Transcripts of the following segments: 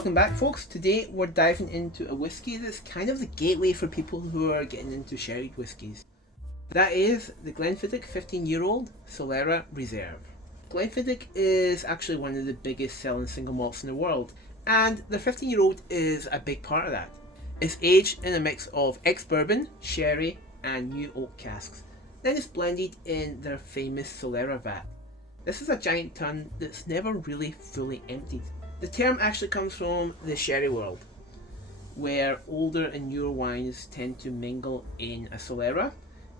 Welcome back, folks. Today we're diving into a whiskey that's kind of the gateway for people who are getting into sherried whiskies. That is the Glenfiddich 15-year-old Solera Reserve. Glenfiddich is actually one of the biggest selling single malts in the world, and the 15-year-old is a big part of that. It's aged in a mix of ex-bourbon, sherry, and new oak casks. Then it's blended in their famous Solera vat. This is a giant tun that's never really fully emptied. The term actually comes from the sherry world, where older and newer wines tend to mingle in a Solera,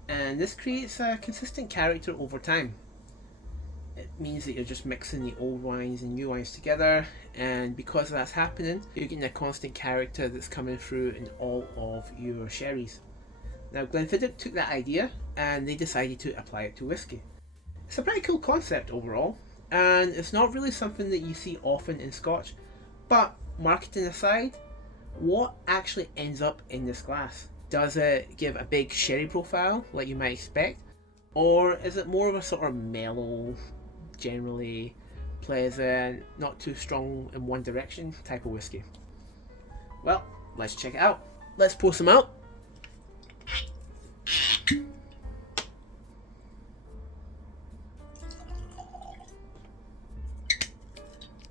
and this creates a consistent character over time. It means that you're just mixing the old wines and new wines together, and because that's happening, you're getting a constant character that's coming through in all of your sherries. Now, Glenfiddich took that idea and they decided to apply it to whiskey. It's a pretty cool concept overall, and it's not really something that you see often in Scotch, but marketing aside, what actually ends up in this glass? Does it give a big sherry profile like you might expect, or is it more of a sort of mellow, generally pleasant, not too strong in one direction type of whiskey? Well, let's check it out. Let's pour some out.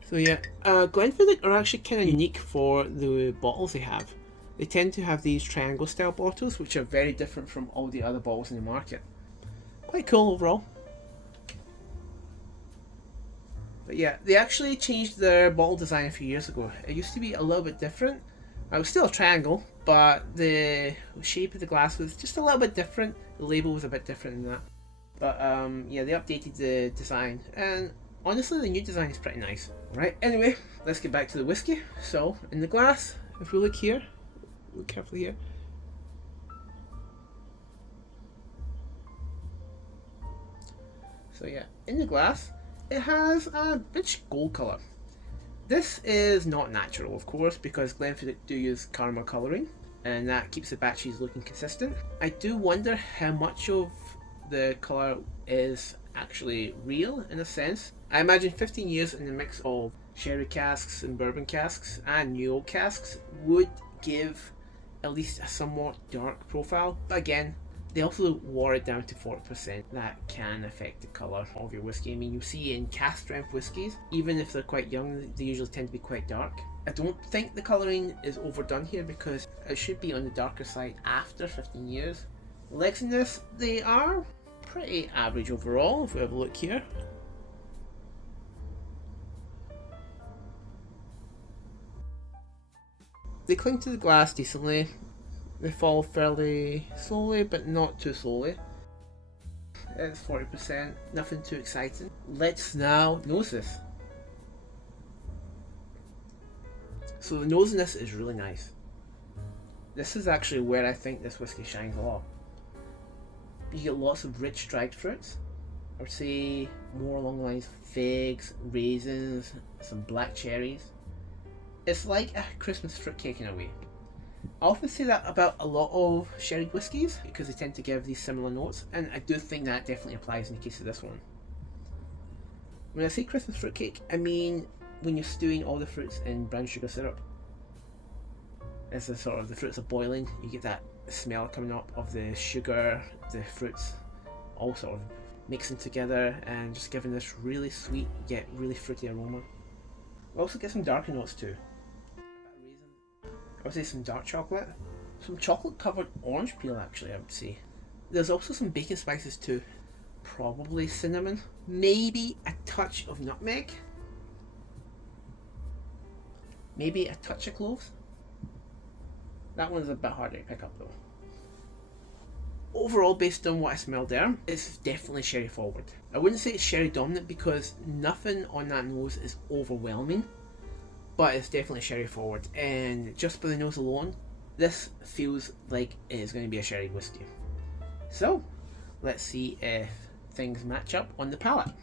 So yeah, Glenfiddich are actually kind of unique for the bottles they have. They tend to have these triangle style bottles, which are very different from all the other bottles in the market. Quite cool overall. But yeah, they actually changed their bottle design a few years ago. It used to be a little bit different. It was still a triangle, but the shape of the glass was just a little bit different. The label was a bit different than that. But yeah, they updated the design, and honestly, the new design is pretty nice. Right, anyway, let's get back to the whiskey. So, in the glass, if we look here, look carefully here. So yeah, in the glass, it has a rich gold colour. This is not natural, of course, because Glenfiddich do use caramel colouring, and that keeps the batches looking consistent. I do wonder how much of the colour is actually real, in a sense. I imagine 15 years in the mix of sherry casks and bourbon casks and new oak casks would give at least a somewhat dark profile, but again, they also wore it down to 40%. That can affect the colour of your whiskey. I mean, you see in cask strength whiskies, even if they're quite young, they usually tend to be quite dark. I don't think the colouring is overdone here because it should be on the darker side after 15 years. Legs in this, they are pretty average overall, if we have a look here. They cling to the glass decently. They fall fairly slowly, but not too slowly. It's 40%, nothing too exciting. Let's now nose this. So the nose in this is really nice. This is actually where I think this whiskey shines a lot. You get lots of rich dried fruits. I would say more along the lines of figs, raisins, some black cherries. It's like a Christmas fruitcake in a way. I often say that about a lot of sherried whiskies because they tend to give these similar notes, and I do think that definitely applies in the case of this one. When I say Christmas fruitcake, I mean when you're stewing all the fruits in brown sugar syrup. As the sort of the fruits are boiling, you get that smell coming up of the sugar, the fruits, all sort of mixing together and just giving this really sweet yet really fruity aroma. We also get some darker notes too. I would say some dark chocolate, some chocolate covered orange peel actually I would say. There's also some baking spices too, probably cinnamon, maybe a touch of nutmeg, maybe a touch of cloves. That one's a bit harder to pick up though. Overall, based on what I smelled there, it's definitely sherry forward. I wouldn't say it's sherry dominant because nothing on that nose is overwhelming, but it's definitely sherry forward, and just by the nose alone, this feels like it is going to be a sherry whiskey. So, let's see if things match up on the palate.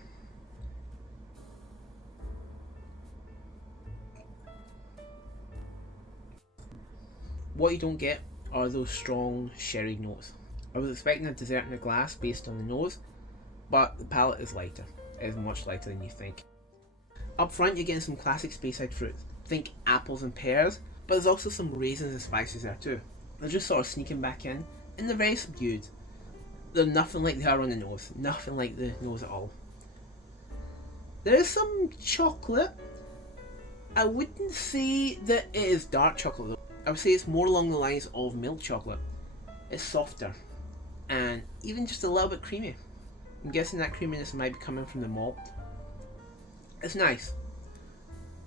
What you don't get are those strong sherry notes. I was expecting a dessert in a glass based on the nose, but the palate is lighter. It is much lighter than you think. Up front, you're getting some classic Speyside fruit. think apples and pears, but there's also some raisins and spices there too. They're just sort of sneaking back in, and they're very subdued. They're nothing like they are on the nose, nothing like the nose at all. There is some chocolate. I wouldn't say that it is dark chocolate though. I would say it's more along the lines of milk chocolate. It's softer and even just a little bit creamy. I'm guessing that creaminess might be coming from the malt. It's nice,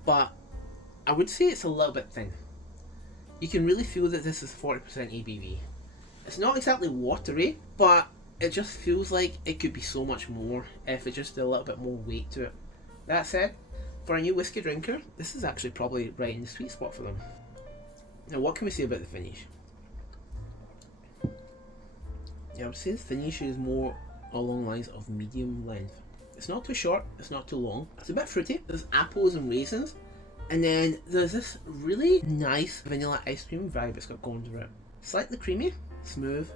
but I would say it's a little bit thin. You can really feel that this is 40% ABV. It's not exactly watery, but it just feels like it could be so much more if it just had a little bit more weight to it. That said, for a new whiskey drinker, this is actually probably right in the sweet spot for them. Now, what can we say about the finish? Yeah, I would say the finish is more along the lines of medium length. It's not too short, it's not too long. It's a bit fruity. There's apples and raisins, and then there's this really nice vanilla ice cream vibe it's got going through it. Slightly creamy, smooth,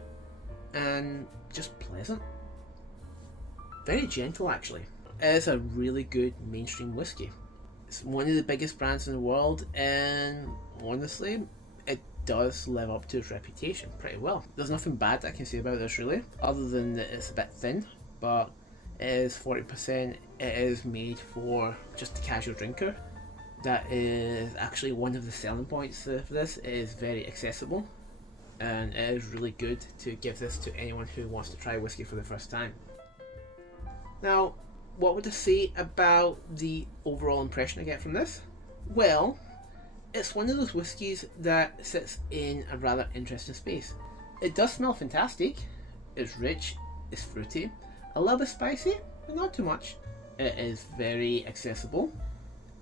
and just pleasant. Very gentle actually. It is a really good mainstream whiskey. It's one of the biggest brands in the world, and honestly, it does live up to its reputation pretty well. There's nothing bad that I can say about this really, other than that it's a bit thin, but it is 40%. It is made for just a casual drinker. That is actually one of the selling points of this. It is very accessible, and it is really good to give this to anyone who wants to try whiskey for the first time. Now, what would I say about the overall impression I get from this? Well, it's one of those whiskies that sits in a rather interesting space. It does smell fantastic. It's rich, it's fruity, a little bit spicy, but not too much. It is very accessible.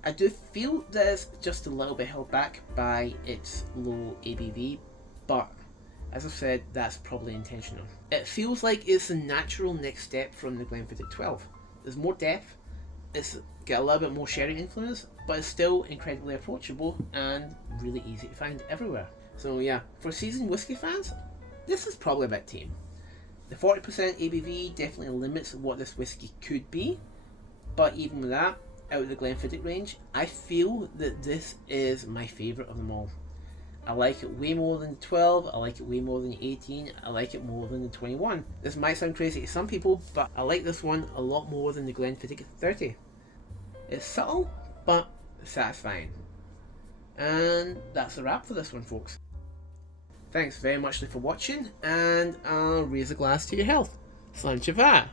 I do feel that it's just a little bit held back by its low ABV, but as I've said, that's probably intentional. It feels like it's the natural next step from the Glenfiddich 12. There's more depth, it's got a little bit more sherry influence, but it's still incredibly approachable and really easy to find everywhere. So yeah, for seasoned whiskey fans, this is probably a bit tame. The 40% ABV definitely limits what this whiskey could be, but even with that, out of the Glenfiddich range, I feel that this is my favourite of them all. I like it way more than the 12, I like it way more than the 18, I like it more than the 21. This might sound crazy to some people, but I like this one a lot more than the Glenfiddich 30. It's subtle, but satisfying. And that's a wrap for this one, folks. Thanks very much for watching, and I'll raise a glass to your health. Slán Siva.